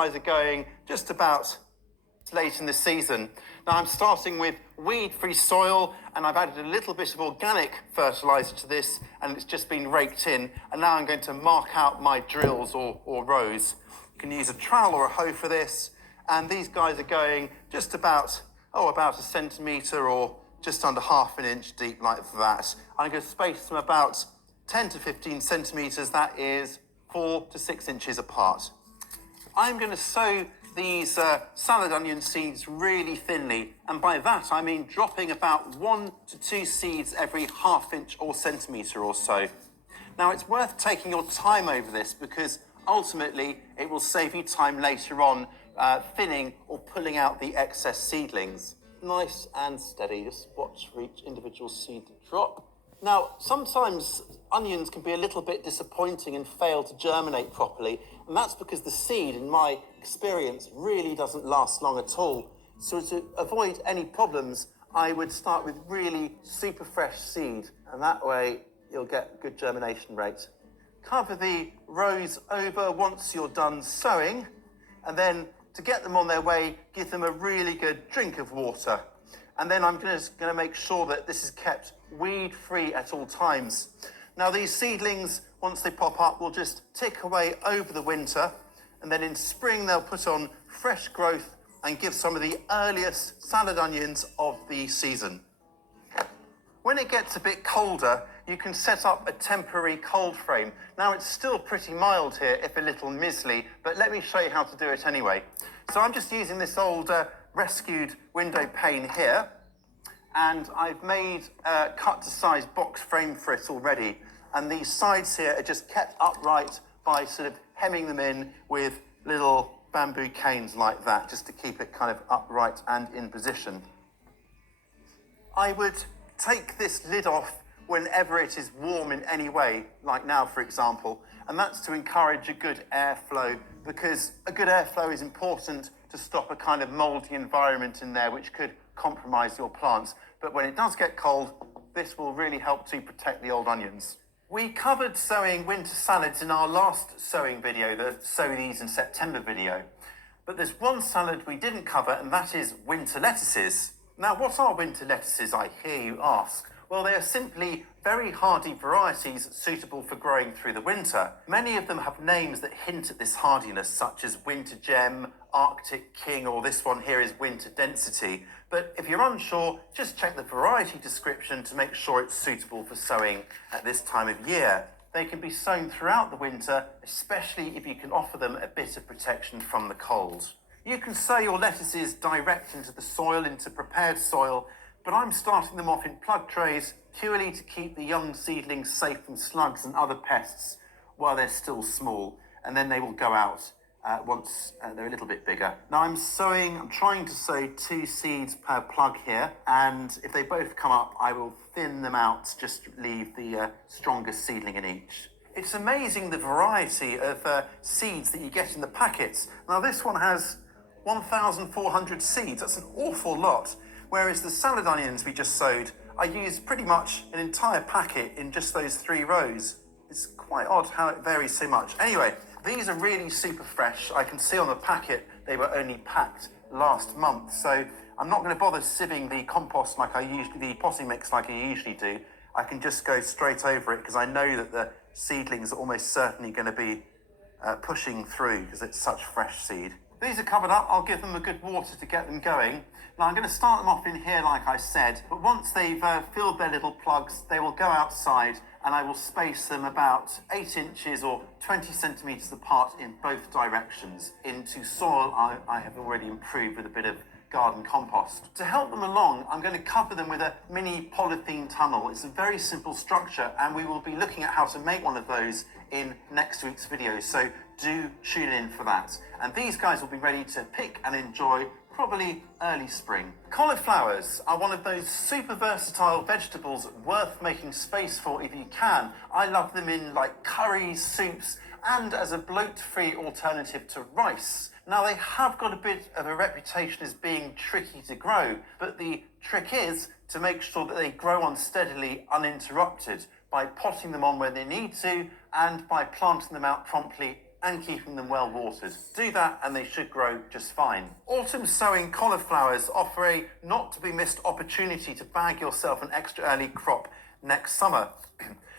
Guys are going just about late in the season. Now I'm starting with weed-free soil, and I've added a little bit of organic fertilizer to this, and it's just been raked in, and now I'm going to mark out my drills or rows. You can use a trowel or a hoe for this, and these guys are going just about a centimetre or just under ½ an inch deep like that. I'm going to space them about 10 to 15 centimetres, that is 4 to 6 inches apart. I'm going to sow these salad onion seeds really thinly, and by that I mean dropping about 1 to 2 seeds every ½ inch or centimetre or so. Now it's worth taking your time over this because ultimately it will save you time later on thinning or pulling out the excess seedlings. Nice and steady, just watch for each individual seed to drop. Now, sometimes onions can be a little bit disappointing and fail to germinate properly, and that's because the seed, in my experience, really doesn't last long at all. So to avoid any problems, I would start with really super fresh seed, and that way you'll get a good germination rate. Cover the rows over once you're done sowing, and then to get them on their way, give them a really good drink of water. And then I'm going to make sure that this is kept weed-free at all times. Now these seedlings, once they pop up, will just tick away over the winter, and then in spring they'll put on fresh growth and give some of the earliest salad onions of the season. When it gets a bit colder, you can set up a temporary cold frame. Now it's still pretty mild here, if a little mizzly, but let me show you how to do it anyway. So I'm just using this old rescued window pane here, and I've made a cut-to-size box frame for it already, and these sides here are just kept upright by sort of hemming them in with little bamboo canes like that, just to keep it kind of upright and in position. I would take this lid off whenever it is warm in any way, like now for example, and that's to encourage a good airflow, because a good airflow is important to stop a kind of mouldy environment in there which could compromise your plants. But when it does get cold, this will really help to protect the old onions. We covered sowing winter salads in our last sowing video, the Sow These in September video. But there's one salad we didn't cover, and that is winter lettuces. Now, what are winter lettuces, I hear you ask? Well, they are simply very hardy varieties suitable for growing through the winter. Many of them have names that hint at this hardiness, such as Winter Gem, Arctic King, or this one here is Winter Density. But if you're unsure, just check the variety description to make sure it's suitable for sowing at this time of year. They can be sown throughout the winter, especially if you can offer them a bit of protection from the cold. You can sow your lettuces direct into the soil, into prepared soil, but I'm starting them off in plug trays purely to keep the young seedlings safe from slugs and other pests while they're still small, and then they will go out once they're a little bit bigger. Now I'm trying to sow 2 seeds per plug here, and if they both come up, I will thin them out, just leave the strongest seedling in each. It's amazing the variety of seeds that you get in the packets. Now this one has 1,400 seeds, that's an awful lot. Whereas the salad onions we just sowed, I used pretty much an entire packet in just those 3 rows. It's quite odd how it varies so much. Anyway, these are really super fresh. I can see on the packet they were only packed last month, so I'm not going to bother sieving the compost the potting mix like I usually do. I can just go straight over it because I know that the seedlings are almost certainly going to be pushing through because it's such fresh seed. These are covered up. I'll give them a good water to get them going. Now I'm going to start them off in here like I said, but once they've filled their little plugs, they will go outside, and I will space them about 8 inches or 20 centimetres apart in both directions into soil I have already improved with a bit of garden compost. To help them along, I'm going to cover them with a mini polythene tunnel. It's a very simple structure, and we will be looking at how to make one of those in next week's video, so do tune in for that. And these guys will be ready to pick and enjoy probably early spring. Cauliflowers are one of those super versatile vegetables worth making space for if you can. I love them in like curries, soups, and as a bloat-free alternative to rice. Now they have got a bit of a reputation as being tricky to grow, but the trick is to make sure that they grow on steadily uninterrupted by potting them on where they need to and by planting them out promptly and keeping them well watered. Do that and they should grow just fine. Autumn sowing cauliflowers offer a not to be missed opportunity to bag yourself an extra early crop next summer.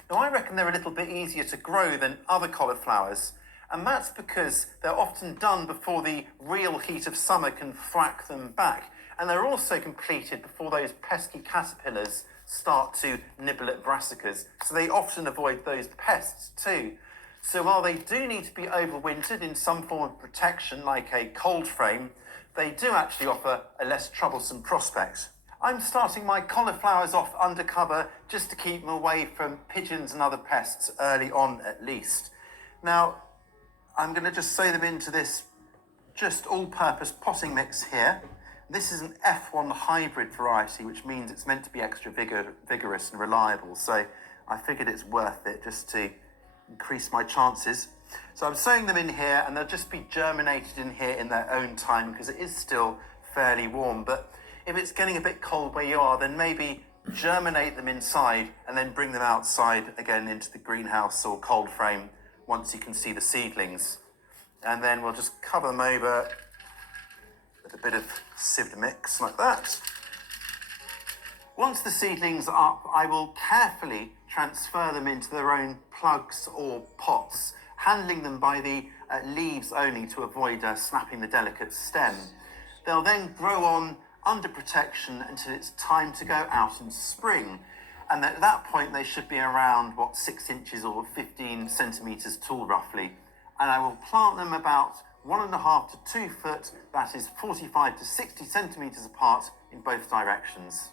Now I reckon they're a little bit easier to grow than other cauliflowers, and that's because they're often done before the real heat of summer can thwack them back, and they're also completed before those pesky caterpillars start to nibble at brassicas, so they often avoid those pests too. So while they do need to be overwintered in some form of protection like a cold frame, they do actually offer a less troublesome prospect. I'm starting my cauliflowers off under cover just to keep them away from pigeons and other pests early on at least. Now, I'm going to just sow them into this just all-purpose potting mix here. This is an F1 hybrid variety, which means it's meant to be extra vigorous and reliable. So I figured it's worth it just to increase my chances. So I'm sowing them in here, and they'll just be germinated in here in their own time because it is still fairly warm. But if it's getting a bit cold where you are, then maybe germinate them inside and then bring them outside again into the greenhouse or cold frame once you can see the seedlings. And then we'll just cover them over with a bit of sieved mix like that. Once the seedlings are up, I will carefully transfer them into their own plugs or pots, handling them by the leaves only to avoid snapping the delicate stem. They'll then grow on under protection until it's time to go out in spring. And at that point, they should be around, 6 inches or 15 centimetres tall, roughly. And I will plant them about 1.5 to 2 foot, that is 45 to 60 centimetres apart in both directions.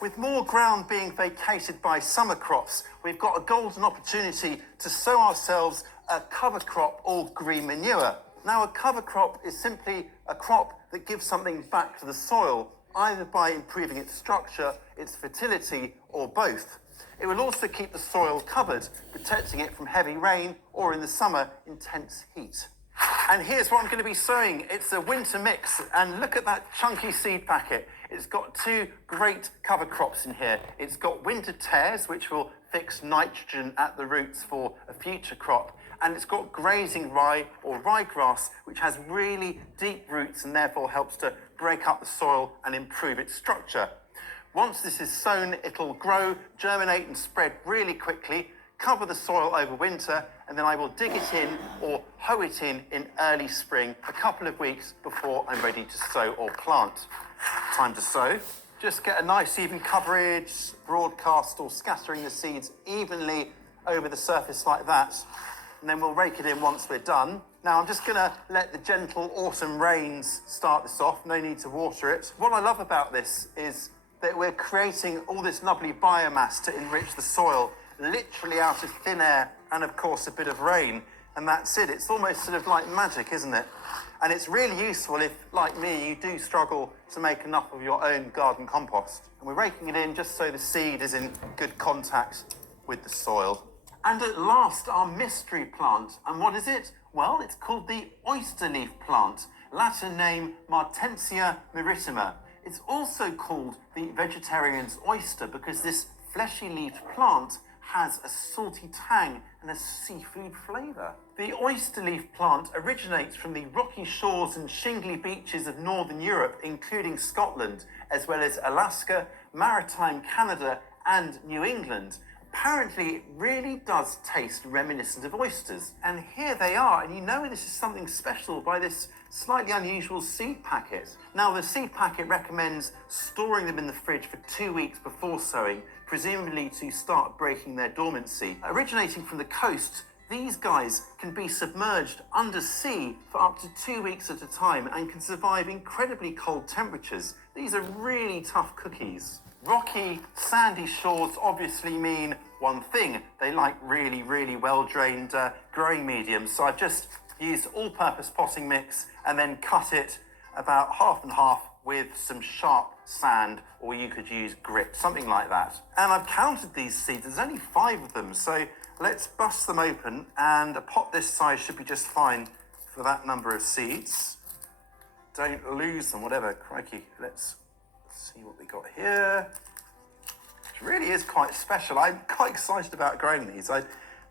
With more ground being vacated by summer crops, we've got a golden opportunity to sow ourselves a cover crop or green manure. Now, a cover crop is simply a crop that gives something back to the soil, either by improving its structure, its fertility, or both. It will also keep the soil covered, protecting it from heavy rain or, in the summer, intense heat. And here's what I'm going to be sowing. It's a winter mix, and look at that chunky seed packet. It's got 2 great cover crops in here. It's got winter tares, which will fix nitrogen at the roots for a future crop, and it's got grazing rye or ryegrass, which has really deep roots and therefore helps to break up the soil and improve its structure. Once this is sown, it'll grow, germinate and spread really quickly, cover the soil over winter, and then I will dig it in or hoe it in early spring, a couple of weeks before I'm ready to sow or plant. Time to sow. Just get a nice even coverage, broadcast or scattering the seeds evenly over the surface like that. And then we'll rake it in once we're done. Now I'm just gonna let the gentle autumn rains start this off, no need to water it. What I love about this is that we're creating all this lovely biomass to enrich the soil, literally out of thin air and of course a bit of rain. And that's it, it's almost sort of like magic, isn't it? And it's really useful if, like me, you do struggle to make enough of your own garden compost. And we're raking it in just so the seed is in good contact with the soil. And at last, our mystery plant. And what is it? Well, it's called the oyster leaf plant, Latin name Martensia maritima. It's also called the vegetarian's oyster because this fleshy-leafed plant has a salty tang and a seafood flavour. The oyster leaf plant originates from the rocky shores and shingly beaches of northern Europe, including Scotland, as well as Alaska, maritime Canada, and New England. Apparently, it really does taste reminiscent of oysters. And here they are, and you know this is something special by this slightly unusual seed packet. Now, the seed packet recommends storing them in the fridge for 2 weeks before sowing, presumably to start breaking their dormancy. Originating from the coast, these guys can be submerged under sea for up to 2 weeks at a time and can survive incredibly cold temperatures. These are really tough cookies. Rocky, sandy shores obviously mean one thing. They like really, really well-drained growing mediums. So I've just used all-purpose potting mix and then cut it about half and half with some sharp sand, or you could use grit, something like that. And I've counted these seeds, there's only 5 of them, so let's bust them open, and a pot this size should be just fine for that number of seeds. Don't lose them, whatever, crikey. Let's see what we got here. It really is quite special. I'm quite excited about growing these.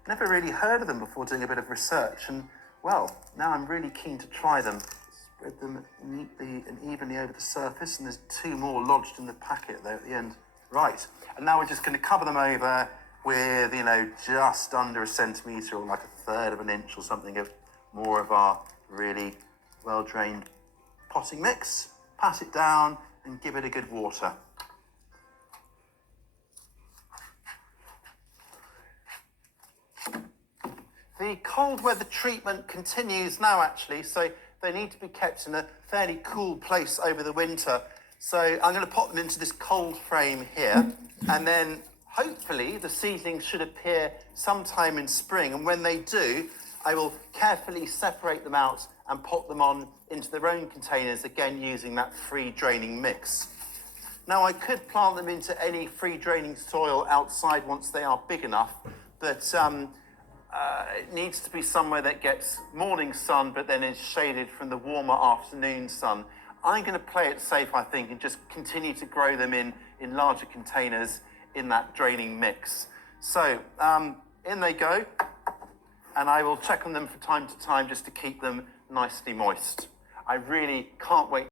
Never really heard of them before doing a bit of research, and well, now I'm really keen to try them. Spread them neatly and evenly over the surface, and there's 2 more lodged in the packet there at the end. Right, and now we're just going to cover them over with, just under 1 centimetre or like 1/3 of an inch or something of more of our really well-drained potting mix. Pat it down and give it a good water. The cold weather treatment continues now actually, so they need to be kept in a fairly cool place over the winter. So I'm going to pop them into this cold frame here, and then hopefully the seedlings should appear sometime in spring, and when they do, I will carefully separate them out and pop them on into their own containers, again using that free draining mix. Now I could plant them into any free draining soil outside once they are big enough, but it needs to be somewhere that gets morning sun but then is shaded from the warmer afternoon sun. I'm going to play it safe, I think, and just continue to grow them in larger containers in that draining mix. So in they go, and I will check on them from time to time just to keep them nicely moist. I really can't wait